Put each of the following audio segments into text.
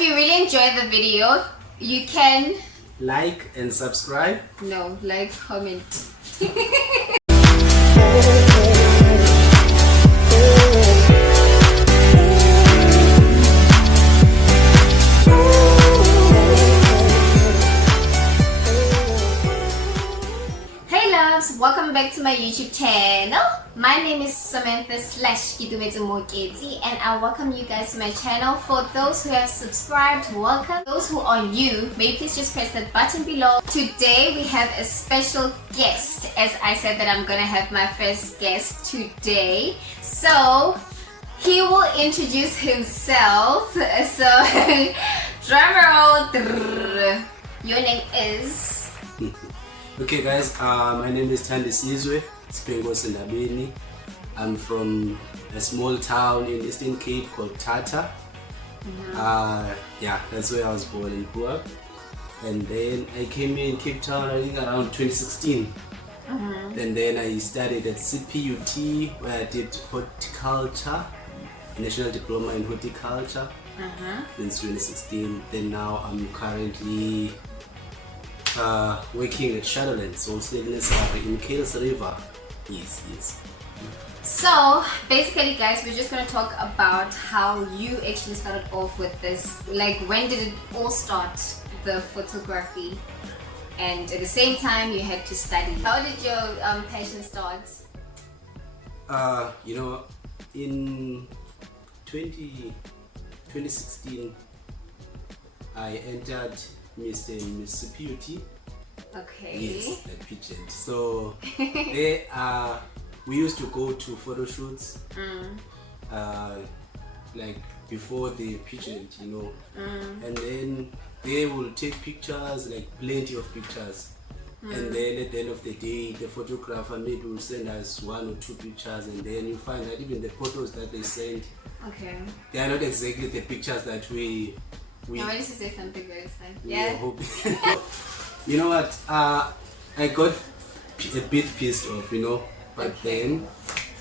if you really enjoyed the video, you can like and subscribe. No, like, comment. Welcome back to my YouTube channel. My name is Samantha/Kitumetse and I welcome you guys to my channel. For those who have subscribed, welcome. Those who are new, maybe please just press that button below. Today we have a special guest. As I said that I'm gonna have my first guest today. So he will introduce himself. So drum roll. Your name is? Okay guys, my name is Siphenkosi Ndabeni. I'm from a small town in Eastern Cape called Tata. Yeah, that's where I was born and grew up. And then I came in Cape Town, I think around 2016. And then I studied at Siphe where I did horticulture, National Diploma in Horticulture since 2016. Then now I'm currently working at Shadowlands, also in Kales River. Yes. So basically guys, we're just going to talk about how you actually started off with this. Like, when did it all start, the photography? And at the same time you had to study. How did your passion start? You know, in 2016 I entered Miss Siphe. Okay. Yes, that pageant. So they we used to go to photo shoots like before the pageant, you know. And then they will take pictures, like plenty of pictures. And then at the end of the day, the photographer maybe will send us 1 or 2 pictures, and then you find that even the photos that they send, they are not exactly the pictures that we I wanted to say something very fun. Yeah. You know what? I got a bit pissed off, you know. But then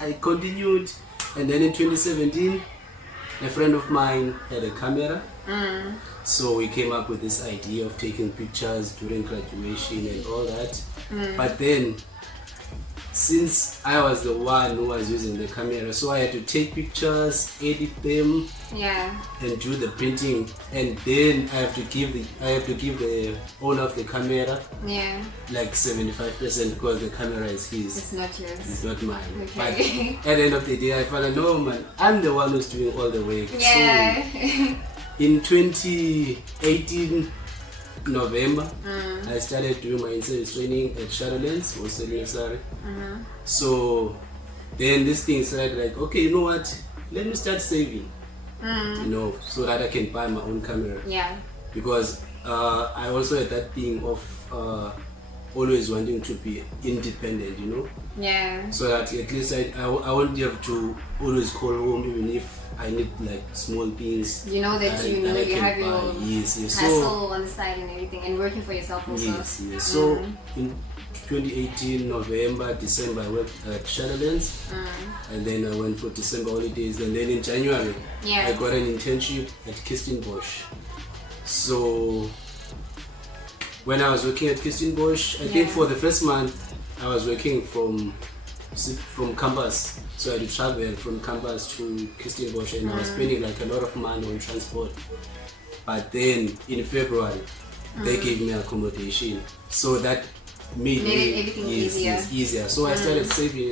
I continued, and then in 2017, a friend of mine had a camera. So we came up with this idea of taking pictures during graduation and all that. But then, since I was the one who was using the camera, so I had to take pictures, edit them, and do the printing, and then I have to give the owner of the camera like 75% because the camera is his. It's not yours. It's not mine. Okay. But at the end of the day, I found out, no man, I'm the one who's doing all the work. Yeah. So in 2018 November, I started doing my in-service training at Shadowlands, also necessary. So then this thing said, like, okay, you know what? Let me start saving, you know, so that I can buy my own camera. Yeah. Because I also had that thing of always wanting to be independent, you know. Yeah. So that at least I won't have to always call home even if I need like small things. You know that you have your hustle on the side and everything, and working for yourself also. Yes. So in 2018 November, December I worked at Shadowlands, and then I went for December holidays, and then in January I got an internship at Kirstenbosch. So when I was working at Kirstenbosch, I think for the first month I was working from campus, so I had to travel from campus to Kirstenbosch, and I was spending like a lot of money on transport. But then in February they gave me accommodation, so that made everything easier. So I started saving.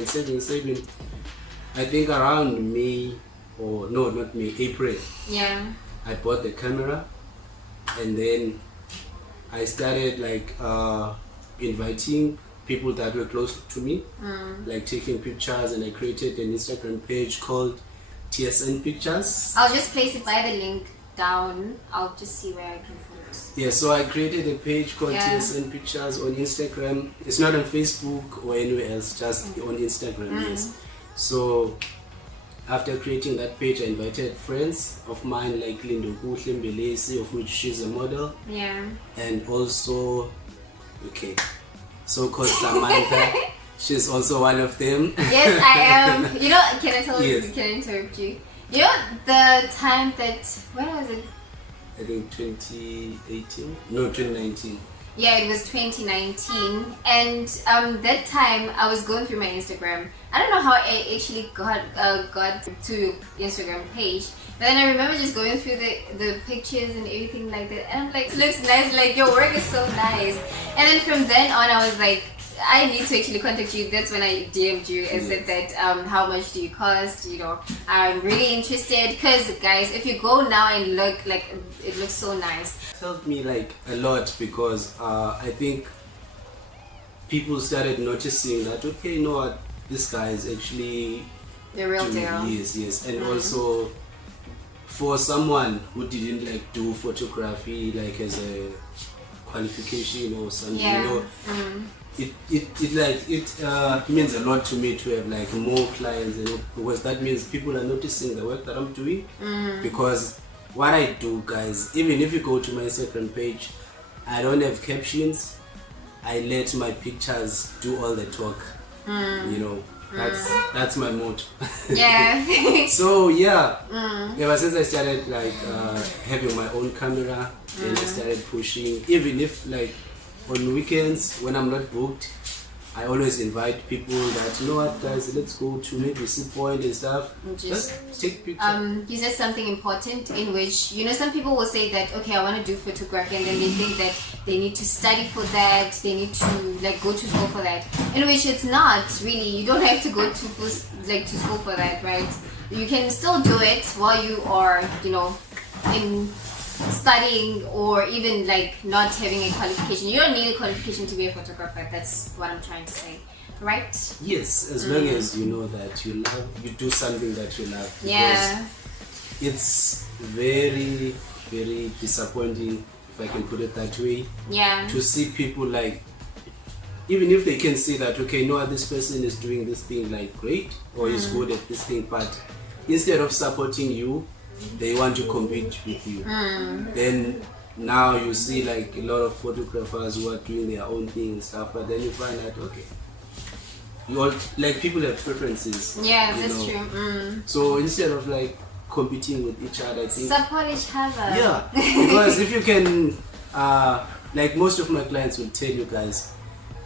I think around May, or no, not May, April. Yeah. I bought the camera, and then I started like inviting people that were close to me, like taking pictures, and I created an Instagram page called TSN Pictures. I'll just place it by the link down. I'll just see where I can put it. Yeah, so I created a page called TSN Pictures on Instagram. It's not on Facebook or anywhere else, just on Instagram. Yes. So after creating that page, I invited friends of mine like Lindoku Mbelesi, of which she's a model. Yeah. And also, so-called Samantha. She's also one of them. Yes, I am. You know, can I tell you? Yes. Can I interrupt you? You know, the time that, when was it? I think 2018. No, 2019. Yeah, it was 2019, and that time I was going through my Instagram. I don't know how I actually got to your Instagram page, but then I remember just going through the pictures and everything like that, and I'm like, it looks nice, like your work is so nice. And then from then on, I was like, I need to actually contact you. That's when I DM'd you and said that how much do you cost? You know, I'm really interested, because guys, if you go now and look, like, it looks so nice. It helped me like a lot, because I think people started noticing that, okay, you know what, this guy is actually The real deal. Yes, and also for someone who didn't like do photography like as a qualification or something, Yeah. you know, it means a lot to me to have like more clients, you know, because that means people are noticing the work that I'm doing. Because what I do, guys, even if you go to my Instagram page, I don't have captions. I let my pictures do all the talk. You know, that's my motto. Yeah. So yeah, ever since I started like having my own camera, and I started pushing, even if like on weekends when I'm not booked, I always invite people that, you know what, guys, let's go to maybe Siphe and stuff. Just take pictures. You said something important, in which, you know, some people will say that, okay, I want to do photography, and then they think that they need to study for that, they need to like go to school for that, in which it's not really. You don't have to go to school for that, right? You can still do it while you are, you know, in studying, or even like not having a qualification. You don't need a qualification to be a photographer. That's what I'm trying to say, right? Yes, as long as you know that you do something that you love. Yeah. It's very, very disappointing, if I can put it that way, Yeah. to see people like, even if they can see that, okay, no, this person is doing this thing like great, or is good at this thing, but instead of supporting you, they want to compete with you. Then now you see like a lot of photographers who are doing their own thing and stuff, but then you find out, okay, you all like, people have preferences. Yeah, you that's know. true. So instead of like competing with each other, I think Support each other. yeah, because if you can, like most of my clients will tell you guys,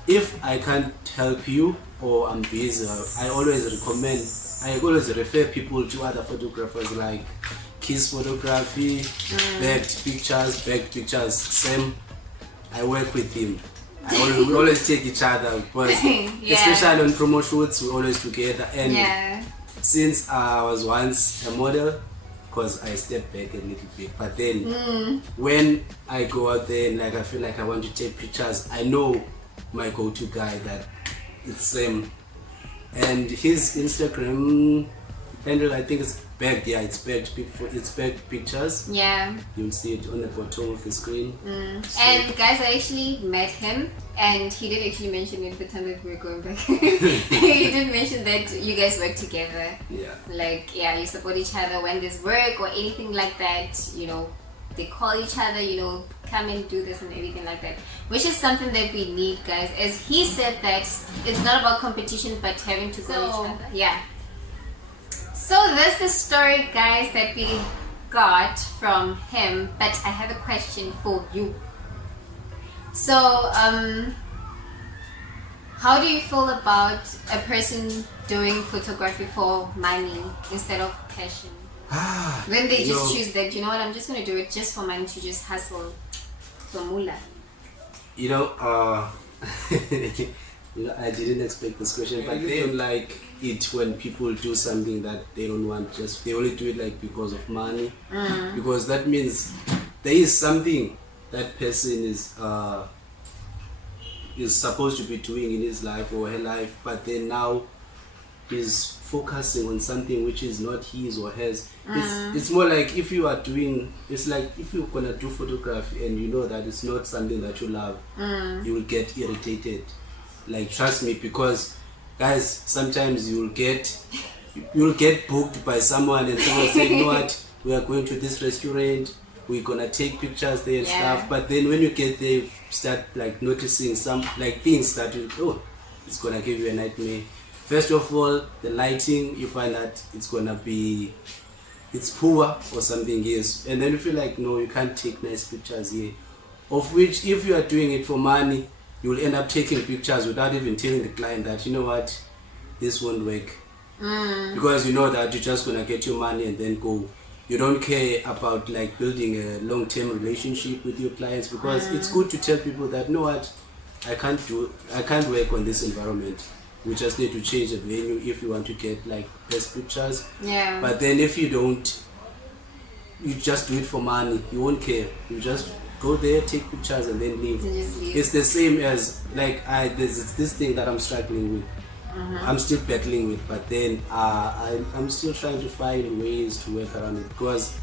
if I can't help you or I'm busy, I always refer people to other photographers like Kiss Photography, backed pictures, Sam. I work with him. We always take each other, because Yeah. especially on promo shoots, we're always together. And Yeah. since I was once a model, because I stepped back a little bit, but then when I go out there and like I feel like I want to take pictures, I know my go-to guy, that it's Sam, and his Instagram handle, I think it's backed. Yeah, it's backed pictures. Yeah. You'll see it on the bottom of the screen. So, And guys, I actually met him, and he did actually mention it the time that we were going back. He did mention that you guys work together. yeah, Like, yeah, you support each other when there's work or anything like that. You know, they call each other, you know, come and do this and everything like that, which is something that we need, guys. As he said, that it's not about competition, but having to go each other. Yeah. So that's the story, guys, that we got from him. But I have a question for you. So, how do you feel about a person doing photography for money instead of passion? When they just choose that, you know what, I'm just going to do it just for money, to just hustle for moolah. you know, you know, I didn't expect this question, but they don't like it when people do something that they don't want. Just they only do it like because of money, because that means there is something that person is supposed to be doing in his life or her life, but then now he's focusing on something which is not his or hers. It's more like, if you are doing, it's like if you're gonna do photography and you know that it's not something that you love, you will get irritated. Like, trust me, because guys, sometimes you'll get booked by someone, and someone say, you know what, we are going to this restaurant, we're gonna take pictures there and stuff, but then when you get there, you start like noticing some like things that it's gonna give you a nightmare. First of all, the lighting, you find that it's gonna be it's poor or something, yes. And then you feel like, no, you can't take nice pictures here. Of which, if you are doing it for money, you will end up taking pictures without even telling the client that, you know what, this won't work. Because you know that you're just gonna get your money and then go. You don't care about like building a long-term relationship with your clients, because it's good to tell people that, you know what, I can't work on this environment. We just need to change the venue if you want to get like best pictures. Yeah. But then if you don't, you just do it for money, you won't care. You just go there, take pictures and then leave. It's the same as like there's this thing that I'm struggling with. I'm still battling with, but then I'm still trying to find ways to work around it, because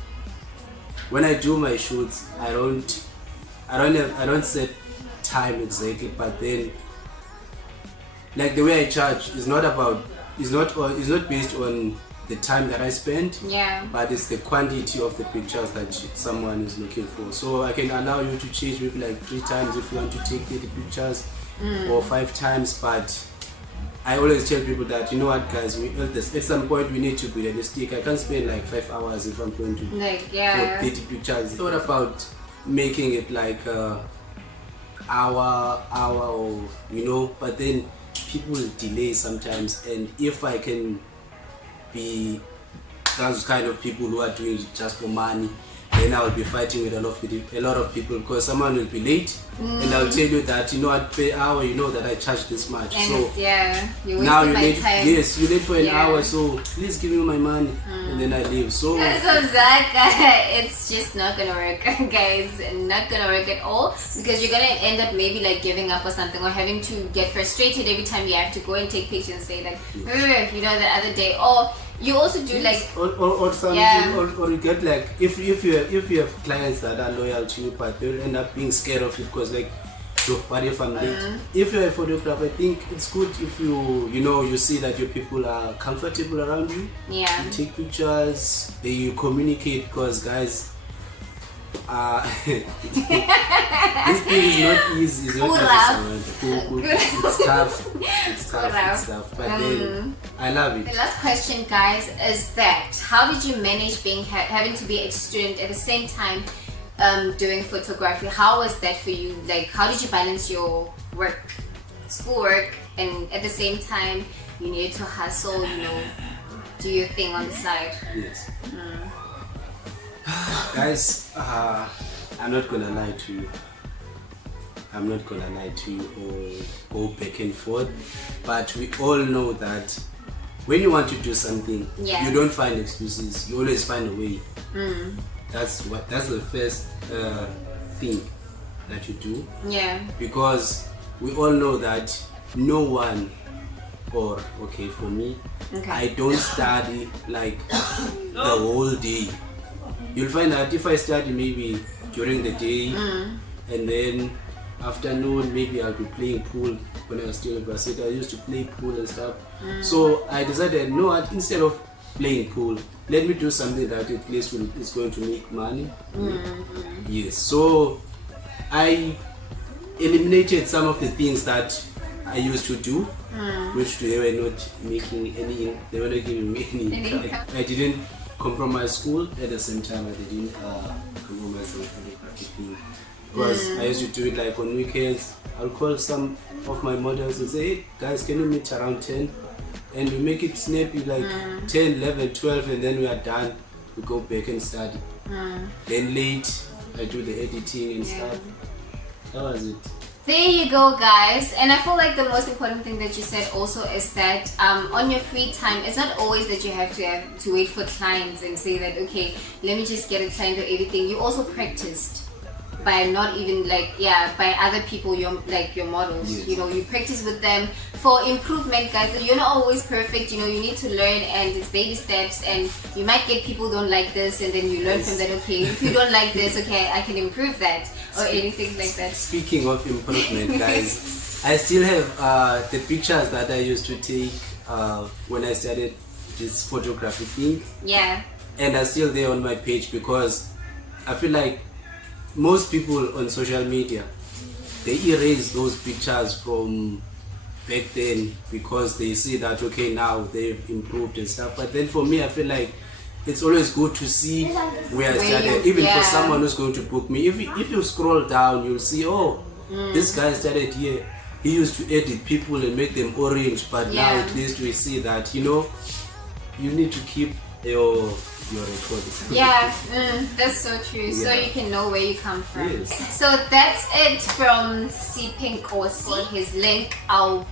when I do my shoots, I don't set time exactly, but then like the way I charge is not based on the time that I spend, but it's the quantity of the pictures that someone is looking for. So I can allow you to change maybe like 3 times if you want to take 30 pictures, or 5 times, but I always tell people that, you know what guys, at some point we need to be realistic. I can't spend like 5 hours if I'm going to for 30 pictures. It's not about making it like hour or, you know, but then people delay sometimes, and if I can be those kind of people who are doing it just for money, then I will be fighting with a lot of people, because someone will be late and I'll tell you that, you know what, per hour, you know that I charge this much, and so you're now wasting you my late, time. yes, you're late for an hour, so please give me my money, and then I leave. So Zach, it's just not gonna work, guys. Not gonna work at all, because you're gonna end up maybe like giving up or something, or having to get frustrated every time you have to go and take pictures and say like, you know, the other day, or you also do like or something, or you get like if you have clients that are loyal to you, but they'll end up being scared of you, because like, so what if I'm late? If you're a photographer, I think it's good if you see that your people are comfortable around you. You take pictures, you communicate, because guys, this thing is not easy. It's not easy. It's tough. But then I love it. The last question, guys, is that how did you manage having to be a student at the same time doing photography? How was that for you? Like, how did you balance your schoolwork, and at the same time you needed to hustle, you know, do your thing on the side? Yes. Guys, I'm not gonna lie to you. Or go back and forth, but we all know that when you want to do something, you don't find excuses. You always find a way. That's the first thing that you do. Because we all know that no one, or okay, for me, I don't study like the whole day. You'll find that if I study maybe during the day, and then afternoon maybe I'll be playing pool. When I was still in university, I used to play pool and stuff. So I decided, no, instead of playing pool, let me do something that at least is going to make money. Yes. So I eliminated some of the things that I used to do, which they were not making any. They were not giving me any. I didn't compromise school, at the same time I didn't compromise the photography thing, because I used to do it like on weekends. I'll call some of my models and say, hey guys, can you meet around 10, and we make it snappy like 10, 11, 12, and then we are done. We go back and study. Then late I do the editing and stuff. That was it. There you go, guys. And I feel like the most important thing that you said also is that on your free time, it's not always that you have to wait for clients and say that, okay, let me just get a client or everything. You also practiced by not even by other people, your models. You know, you practice with them for improvement, guys. You're not always perfect, you know, you need to learn, and it's baby steps, and you might get people who don't like this, and then you learn from that, okay, if you don't like this, okay, I can improve that, or anything like that. Speaking of improvement, guys, I still have the pictures that I used to take when I started this photography thing. And are still there on my page, because I feel like most people on social media, they erase those pictures from back then, because they see that, okay, now they've improved and stuff. But then for me, I feel like it's always good to see where I Where started. you- Even yeah. for someone who's going to book me, if you scroll down, you'll see, oh, this guy started here. He used to edit people and make them orange, but now Yeah. at least we see that, you know, you need to keep your records. Yeah, that's so true. So Yeah. you can know where you come from. Yes. So that's it from Siphenkosi. His link, I'll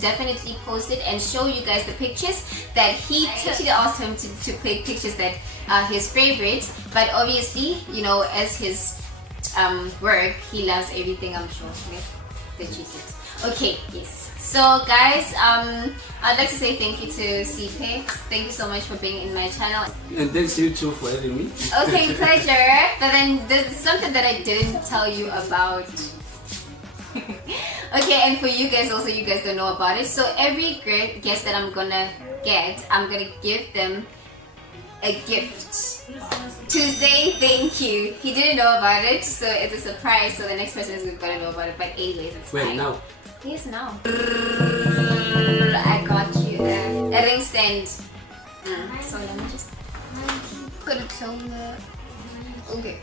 definitely post it and show you guys the pictures that he took. I actually asked him to pick pictures that are his favorites, but obviously, you know, as his work, he loves everything, I'm sure, that you did. Okay, yes. So guys, I'd like to say thank you to Siphe. Thank you so much for being in my channel. And thanks you too for having me. Okay, pleasure. But then there's something that I didn't tell you about. Okay, and for you guys also, you guys don't know about it. So every great guest that I'm gonna get, I'm gonna give them a gift to say thank you. He didn't know about it, so it's a surprise. So the next person is gonna know about it. But anyways, it's Wait, fine. now. Yes, now. I got you a ring stand. So let me just put it closer. Okay.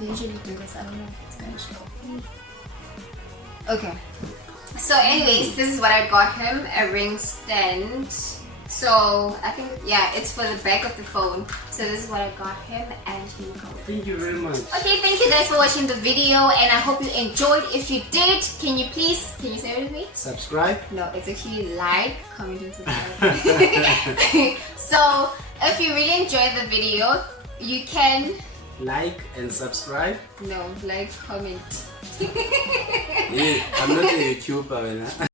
They usually do this. I don't know if it's gonna show. Okay. So anyways, this is what I got him, a ring stand. So I think, yeah, it's for the back of the phone. So this is what I got him, and here you go. Thank you very much. Okay, thank you guys for watching the video, and I hope you enjoyed. If you did, can you say it with me? Subscribe. No, it's actually like, comment, and subscribe. So if you really enjoyed the video, you can Like and subscribe. comment. Yeah, I'm not a YouTuber.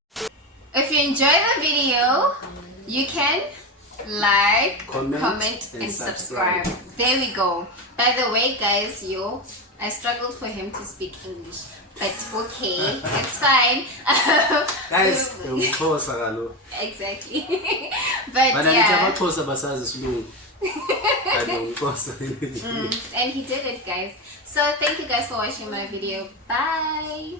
If you enjoyed the video, you can like, Comment, comment and subscribe. There we go. By the way, guys, I struggled for him to speak English, but okay, it's fine. Guys, umxhosa kalo. Exactly. But But yeah, abaqhosa basazi isilungu. and he did it, guys. So thank you guys for watching my video. Bye.